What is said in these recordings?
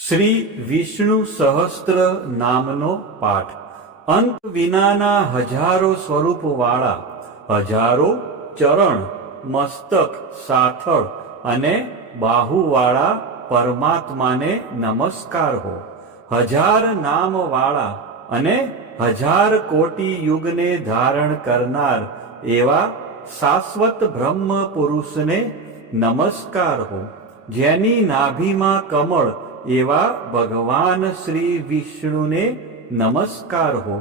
શ્રી વિષ્ણુ સહસ્ત્ર નામનો પાઠ. અંત વિનાના હજારો સ્વરૂપવાળા, હજારો ચરણ, મસ્તક, સાથળ અને બાહુવાળા પરમાત્માને નમસ્કાર હો. હજાર નામવાળા અને હજાર કોટી યુગને ધારણ કરનાર એવા શાશ્વત બ્રહ્મ પુરુષને નમસ્કાર હો. જેની નાભીમાં કમળ એવા ભગવાન શ્રી વિષ્ણુને નમસ્કાર હો.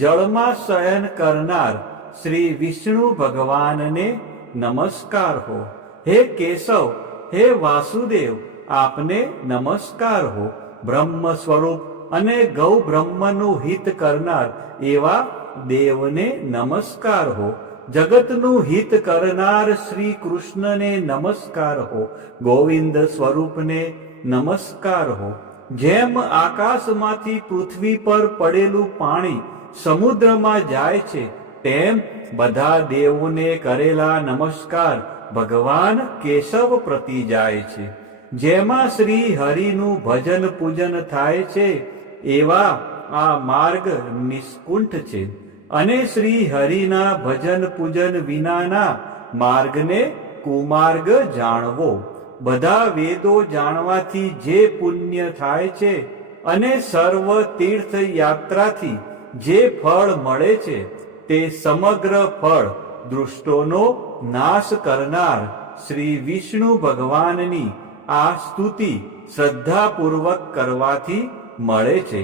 જળમાં શયન કરનાર શ્રી વિષ્ણુ ભગવાનને નમસ્કાર હો. હે કેશવ, હે વાસુદેવ, આપને નમસ્કાર હો. બ્રહ્મ સ્વરૂપ અને ગૌ બ્રહ્મનું હિત કરનાર એવા દેવને નમસ્કાર હો. જગતનું હિત કરનાર શ્રી કૃષ્ણને નમસ્કાર હો. ગોવિંદ સ્વરૂપને નમસ્કાર હો. જેમ આકાશમાંથી પૃથ્વી પર પડેલું પાણી સમુદ્રમાં જાય છે, તેમ બધા દેવોને કરેલા નમસ્કાર ભગવાન કેશવ પ્રતિ જાય છે. જેમાં શ્રી હરિનું ભજન પૂજન થાય છે એવા આ માર્ગ નિષ્કુંઠ છે, અને શ્રી હરિના ભજન પૂજન વિનાના માર્ગને કુમાર્ગ જાણવો. બધા વેદો જાણવાથી જે પુણ્ય થાય છે અને સર્વ તીર્થ યાત્રાથી જે ફળ મળે છે, તે સમગ્ર ફળ દુષ્ટોનો નાશ કરનાર શ્રી વિષ્ણુ ભગવાનની આ સ્તુતિ શ્રદ્ધાપૂર્વક કરવાથી મળે છે.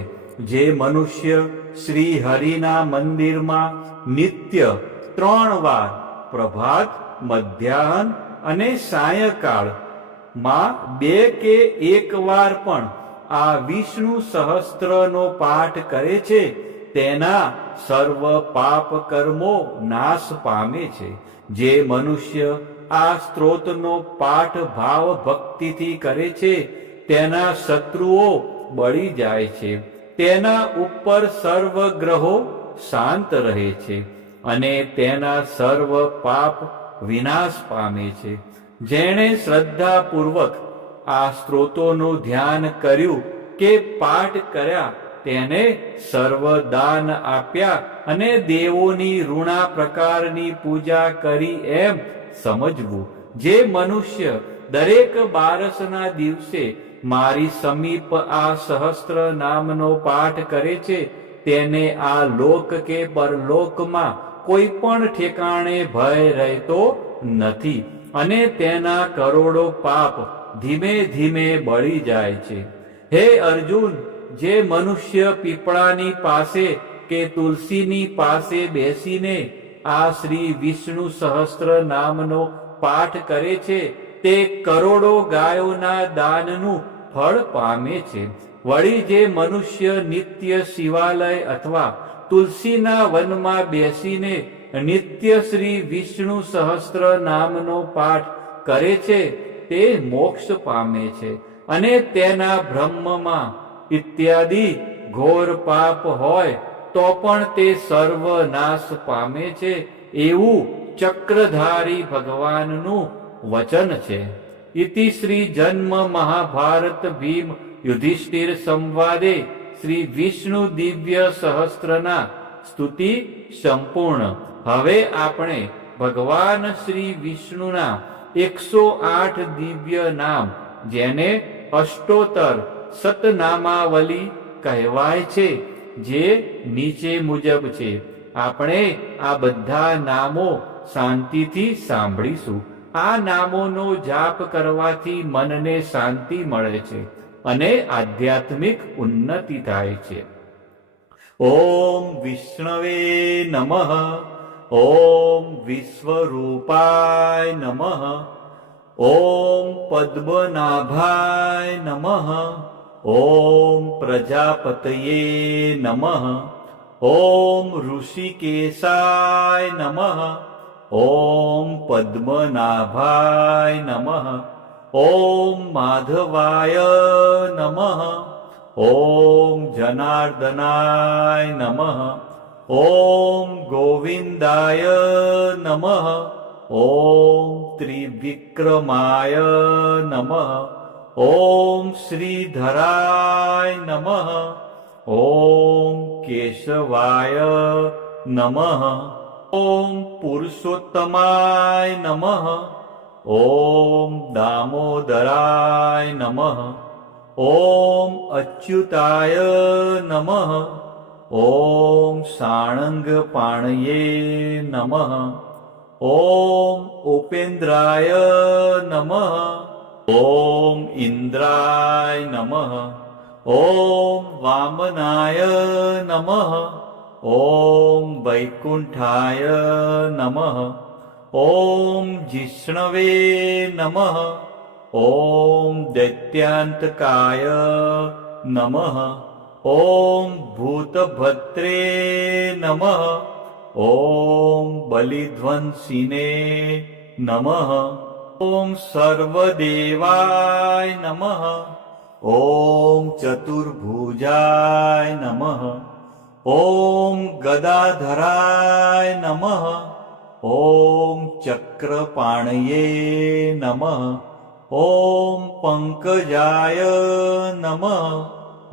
જે મનુષ્ય શ્રી હરિના મંદિરમાં નિત્ય 3 વાર પ્રભાત, મધ્યાહન અને સાયંકાળ માં 2 કે 1 વાર પણ આ વિષ્ણુ સહસ્ત્રનો પાઠ કરે છે, તેના સર્વ પાપ કર્મો નાશ પામે છે. જે મનુષ્ય આ સ્ત્રોતનો પાઠ ભાવ ભક્તિથી કરે છે, તેના શત્રુઓ બળી જાય છે. તેના ઉપર સર્વ ગ્રહો શાંત રહે છે અને તેના સર્વ પાપ વિનાશ પામે છે. જેણે શ્રદ્ધાપૂર્વક આ સ્ત્રોતોનું ધ્યાન કર્યું કે પાઠ કર્યા, તેને સર્વ દાન આપ્યા અને દેવોની ઋણા પ્રકારની પૂજા કરી એમ સમજવું. જે મનુષ્ય દરેક બારસના દિવસે મારી સમીપ આ સહસ્ત્ર નામનો પાઠ કરે છે, તેને આ લોક કે પરલોકમાં કોઈ પણ ઠેકાણે ભય રહેતો નથી અને તેના કરોડો પાપ ધીમે ધીમે બળી જાય છે. હે અર્જુન, જે મનુષ્ય પીપળાની પાસે કે તુલસીની પાસે બેસીને આ શ્રી વિષ્ણુ સહસ્ત્ર નામનો પાઠ કરે છે, તે કરોડો ગાયોના દાનનું ફળ પામે છે. વળી જે મનુષ્ય નિત્ય શિવાલય અથવા તુલસીના વનમાં બેસીને નિત્ય શ્રી વિષ્ણુ સહસ્ત્ર નામનો પાઠ કરે છે, તે મોક્ષ પામે છે અને તેના બ્રહ્મમાં ઇત્યાદિ ઘોર પાપ હોય તો પણ તે સર્વનાશ પામે છે, એવું ચક્રધારી ભગવાનનું વચન છે. ઇતિ શ્રી જન્મ મહાભારત ભીમ યુધિષ્ઠિર સંવાદે શ્રી વિષ્ણુ દિવ્ય સહસ્ત્રના સ્તુતિ સંપૂર્ણ. હવે આપણે ભગવાન શ્રી વિષ્ણુના 108 દિવ્ય નામ, જેને અષ્ટોત્તર સતનામાવલી કહેવાય છે, જે નીચે મુજબ છે. આપણે આ બધા નામો શાંતિથી સાંભળીશું. આ નામોનો જાપ કરવાથી મનને શાંતિ મળે છે અને આધ્યાત્મિક ઉન્નતિ થાય છે. ઓમ વિષ્ણવે નમઃ. ઓમ વિશ્વરૂપાય નમઃ. ઓમ પદ્મનાભાય નમઃ. ઓમ પ્રજાપતયે નમઃ. ઓમ ઋષિકેશાય નમઃ. ઓમ પદ્મનાભાય નમઃ. ઓમ માધવાય નમઃ. ઓમ જનાર્દનાય નમઃ. ઓમ ગોવિંદાય નમઃ. ઓમ ત્રિવિક્રમાય નમઃ. ॐ श्रीधराय नमः। ॐ केशवाय नमः। ॐ पुरुषोत्तमाय नमः। ॐ दामोदराय नमः। ॐ अच्युताय नमः। ॐ साणङ्गपाणये नमः। ॐ उपेन्द्राय नमः। ॐ इन्द्राय नमः। ॐ वामनाय नमः। ॐ वैकुण्ठाय नमः। ॐ जिष्णवे नमः। ॐ दैत्यान्तकाय नमः। ॐ भूतभद्रे नमः। ॐ बलिध्वंसिने नमः। ॐ सर्वदेवाय नमः। ॐ चतुर्भुजाय नमः। ॐ गदाधराय नमः। ॐ चक्रपाणये नमः। ॐ पङ्कजाय नमः।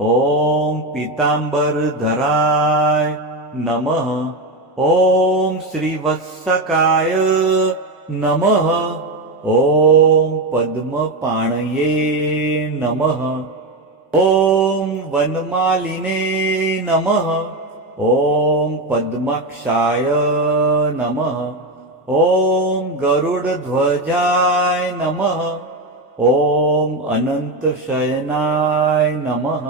ॐ पीताम्बरधराय नमः। ॐ श्रीवत्सकाय नमः। ॐ पद्मपाणये नमः। ॐ वनमालिने नमः। ॐ पद्माक्षाय नमः। ॐ गरुडध्वजाय नमः। ॐ अनन्तशयनाय नमः।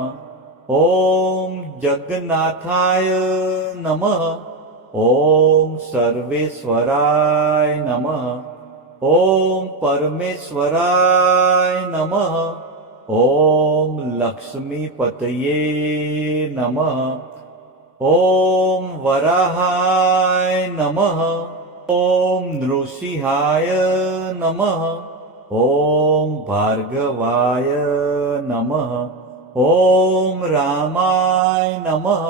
ॐ जगन्नाथाय नमः। ॐ सर्वेश्वराय नमः। ॐ परमेश्वराय नमः। ॐ लक्ष्मीपतये नमः। ॐ वराहाय नमः। ॐ नृसिंहाय नमः। ॐ भार्गवाय नमः। ॐ रामाय नमः।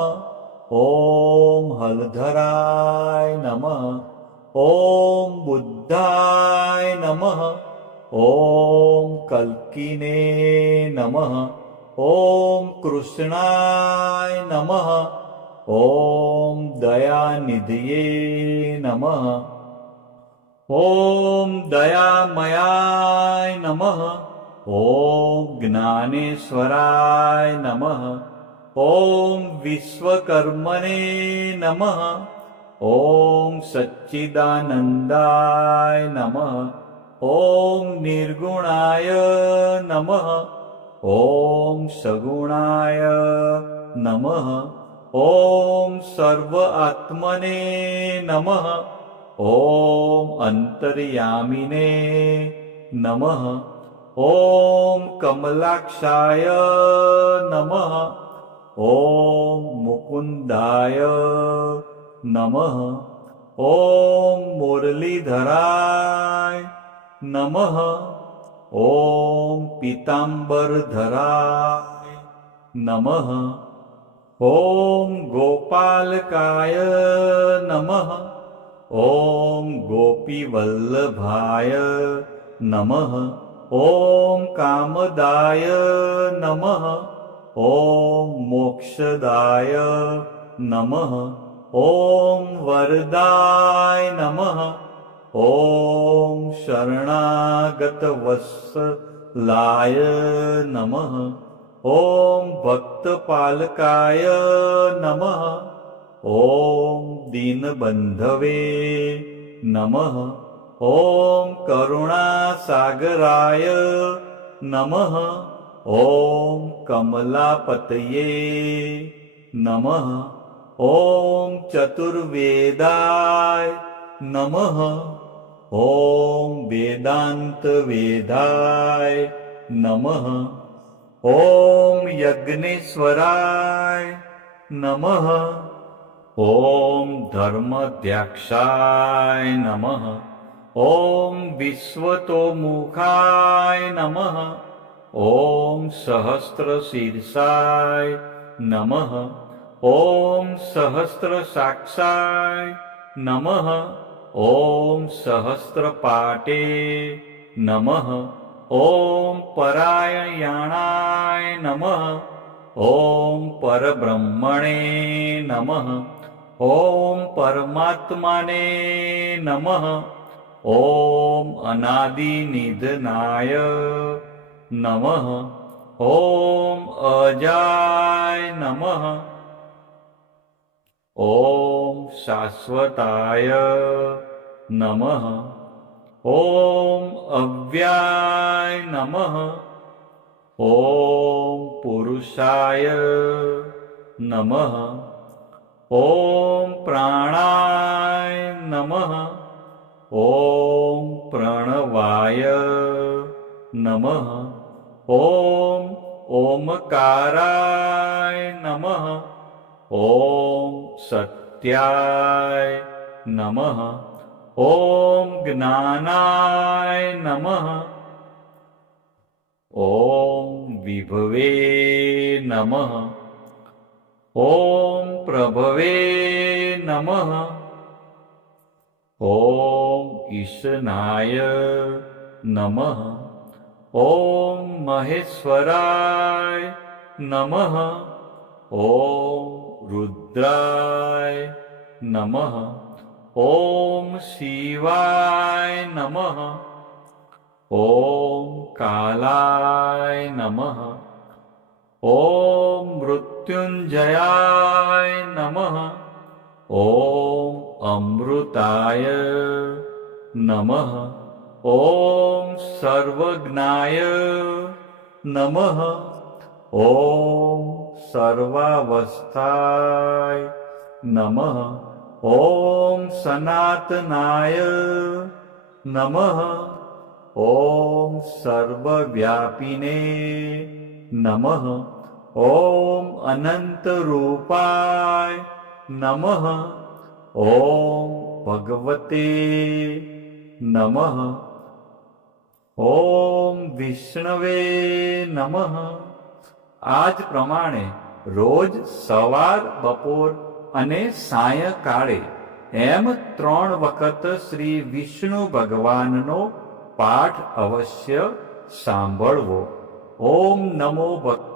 ॐ हलधराय नमः। ॐ बुद्धाय नमः। ॐ कल्किने नमः। ॐ कृष्णाय नमः। ॐ दयानिधये नमः। ॐ दयामयाय नमः। ॐ ज्ञानेश्वराय नमः। ॐ विश्वकर्मणे नमः। ॐ सच्चिदानन्दाय नमः। ॐ निर्गुणाय नमः। ॐ सगुणाय नमः। ॐ सर्व आत्मने नमः। ॐ अन्तर्यामिने नमः। ॐ कमलाक्षाय नमः। ॐ मुकुन्दाय नमः। ॐ मुरलीधराय नमः। ॐ पीताम्बरधराय नमः। ॐ गोपालकाय नमः। ॐ गोपीवल्लभाय नमः। ॐ कामदाय नमः। ॐ मोक्षदाय नमः। ॐ वरदाय नमः। ॐ शरणागतवत्सलाय नमः। ॐ भक्तपालकाय नमः। ॐ दीनबन्धवे नमः। ॐ करुणासागराय नमः। ॐ कमलापतये नमः। ॐ चतुर्वेदाय नमः। ॐ वेदान्तवेदाय नमः। ॐ यज्ञेश्वराय नमः। ॐ धर्मध्यक्षाय नमः। ॐ विश्वतोमुखाय नमः। ॐ सहस्रशीर्षाय नमः। ॐ सहस्रसाक्षाय नमः। ॐ सहस्रपाटे नमः। ॐ परायणाय नमः ॐ परब्रह्मणे नमः ॐ परमात्मने नमः ॐ अनादिनिधनाय नमः ॐ अजाय नमः ॐ शाश्वताय नमः ॐ अव्याय नमः ॐ पुरुषाय नमः ॐ प्राणाय नमः ॐ प्रणवाय नमः ॐ ओमकाराय नमः ॐ सत्याय नमः ॐ ज्ञानाय नमः ॐ विभवे नमः ॐ प्रभवे नमः ॐ ईशनाय नमः ॐ महेश्वराय नमः ॐ रुद्राय नमः ॐ शिवाय नमः ॐ कालाय नमः ॐ मृत्युञ्जयाय नमः ॐ अमृताय नमः ॐ सर्वज्ञाय नमः ॐ सर्वावस्थाय नमः ॐ सनातनाय नमः ॐ सर्वव्यापिने नमः ॐ अनन्तरूपाय नमः ॐ भगवते नमः ॐ विष्णवे नमः। આજ પ્રમાણે રોજ સવાર, બપોર અને સાયંકાળે એમ 3 વખત શ્રી વિષ્ણુ ભગવાનનો પાઠ અવશ્ય સાંભળવો. ઓમ નમો ભગવાન